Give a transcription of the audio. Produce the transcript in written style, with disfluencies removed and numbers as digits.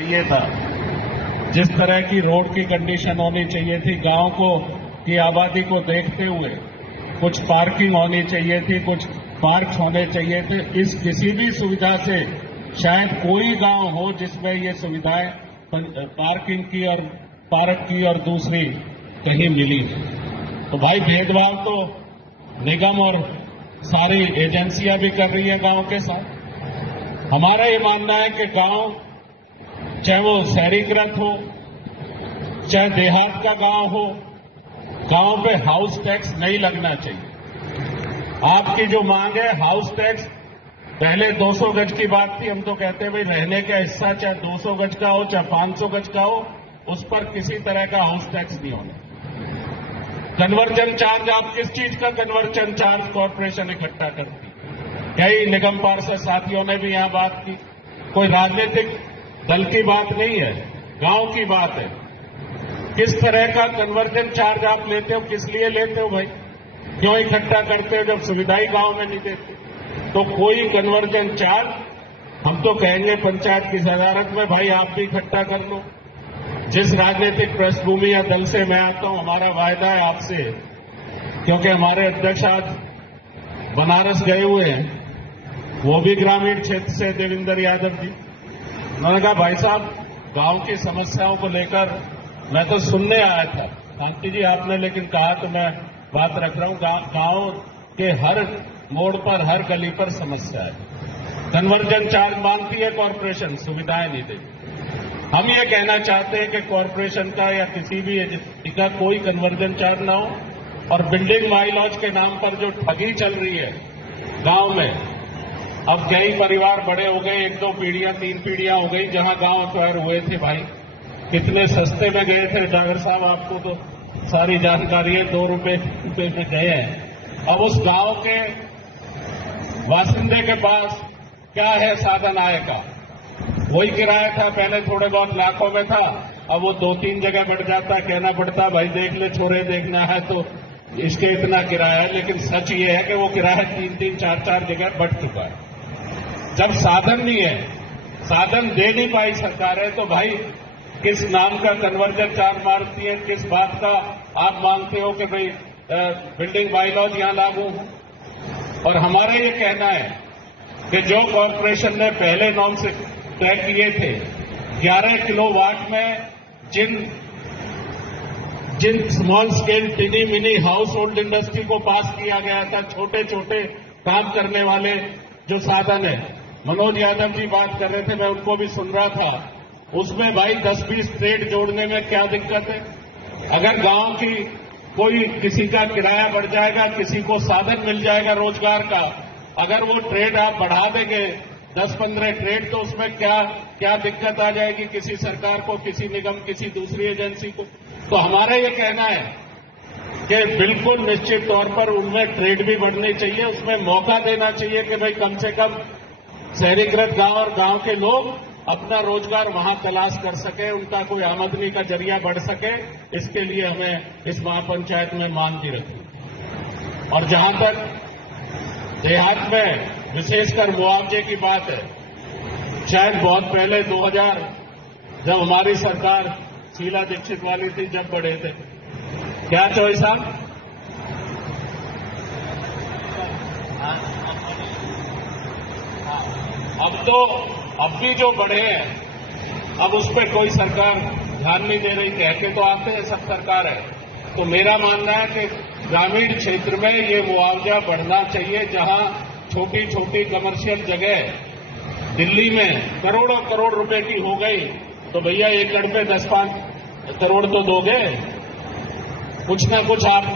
चाहिए था, जिस तरह की रोड की कंडीशन होनी चाहिए थी, गांव को की आबादी को देखते हुए कुछ पार्किंग होनी चाहिए थी, कुछ पार्क होने चाहिए थे। इस किसी भी सुविधा से शायद कोई गांव हो जिसमें ये सुविधाएं पार्किंग की और पार्क की और दूसरी कहीं मिली। तो भाई भेदभाव तो निगम और सारी एजेंसियां भी कर रही है गांव के साथ। हमारा ये मानना है कि गांव चाहे वो शहरीकृत हो चाहे देहात का गांव हो, गांव पे हाउस टैक्स नहीं लगना चाहिए। आपकी जो मांग है हाउस टैक्स, पहले 200 गज की बात थी, हम तो कहते हैं भाई रहने का हिस्सा चाहे 200 गज का हो चाहे 500 गज का हो, उस पर किसी तरह का हाउस टैक्स नहीं होना। कन्वर्जन चार्ज, आप किस चीज का कन्वर्जन चार्ज कॉर्पोरेशन इकट्ठा करती? कई निगम पार्षद साथियों ने भी यहां बात की, कोई राजनीतिक दल की बात नहीं है, गांव की बात है। किस तरह का कन्वर्जन चार्ज आप लेते हो, किस लिए लेते हो भाई? क्यों इकट्ठा करते हो जब सुविधाएं गांव में नहीं देते? तो कोई कन्वर्जन चार्ज, हम तो कहेंगे पंचायत की सदारत में भाई आप भी इकट्ठा कर लो। जिस राजनीतिक पृष्ठभूमि या दल से मैं आता हूं, हमारा वायदा है आपसे, क्योंकि हमारे अध्यक्ष आज बनारस गए हुए हैं, वो भी ग्रामीण क्षेत्र से देवेंद्र यादव जी। उन्होंने कहा भाई साहब गांव की समस्याओं को लेकर मैं तो सुनने आया था, शांति जी आपने लेकिन कहा तो मैं बात रख रहा हूं, गांव के हर मोड़ पर हर गली पर समस्या है। कन्वर्जन चार्ज मांगती है कॉर्पोरेशन, सुविधाएं नहीं देती। हम ये कहना चाहते हैं कि कॉर्पोरेशन का या किसी भी एजेंसी का कोई कन्वर्जन चार्ज ना हो, और बिल्डिंग बायलॉज के नाम पर जो ठगी चल रही है गांव में, अब कई परिवार बड़े हो गए, 1-2 पीढ़ियां 3 पीढ़ियां हो गई जहां गांव एक्वायर हुए थे भाई, कितने सस्ते में गए थे ड्राइवर साहब, आपको तो सारी जानकारी है, 2 रुपए में गए हैं। अब उस गांव के बासिंदे के पास क्या है साधन आय का? वही किराया था पहले, थोड़े बहुत लाखों में था, अब वो 2-3 जगह बढ़ जाता, कहना पड़ता भाई देख ले छोरे, देखना है तो इसके इतना किराया है। लेकिन सच ये है कि वो किराया 3-3, 4-4 जगह बढ़ चुका है। जब साधन नहीं है, साधन दे नहीं पाई सरकार है, तो भाई किस नाम का कन्वर्जन चार्ज मारती है, किस बात का आप मांगते हो कि भाई बिल्डिंग बायलॉज यहां लागू हो? और हमारा ये कहना है कि जो कॉर्पोरेशन ने पहले नॉर्म से तय किए थे, 11 किलोवाट में जिन small scale tiny mini household industry को पास किया गया था, छोटे छोटे काम करने वाले जो साधन है, मनोज यादव जी बात कर रहे थे, मैं उनको भी सुन रहा था, उसमें भाई 10-20 ट्रेड जोड़ने में क्या दिक्कत है? अगर गांव की कोई किसी का किराया बढ़ जाएगा, किसी को साधन मिल जाएगा रोजगार का, अगर वो ट्रेड आप बढ़ा देंगे 10-15 ट्रेड, तो उसमें क्या दिक्कत आ जाएगी किसी सरकार को, किसी निगम, किसी दूसरी एजेंसी को? तो हमारा ये कहना है कि बिल्कुल निश्चित तौर पर उनमें ट्रेड भी बढ़नी चाहिए, उसमें मौका देना चाहिए कि भाई कम से कम शहरीकृत गांव और गांव के लोग अपना रोजगार वहां तलाश कर सके, उनका कोई आमदनी का जरिया बढ़ सके। इसके लिए हमें इस महापंचायत में मांग की रखी। और जहां तक देहात में विशेषकर मुआवजे की बात है, शायद बहुत पहले 2000 जब हमारी सरकार शीला दीक्षित वाली थी, जब बढ़े थे, क्या चॉइस साहब? अब भी जो बढ़े हैं, अब उस पर कोई सरकार ध्यान नहीं दे रही, कह के तो आते हैं सब सरकार है। तो मेरा मानना है कि ग्रामीण क्षेत्र में ये मुआवजा बढ़ना चाहिए, जहां छोटी छोटी कमर्शियल जगह दिल्ली में करोड़ों करोड़ रुपए की हो गई, तो भैया एकड़ पे 10-5 करोड़ तो दोगे, कुछ ना कुछ आप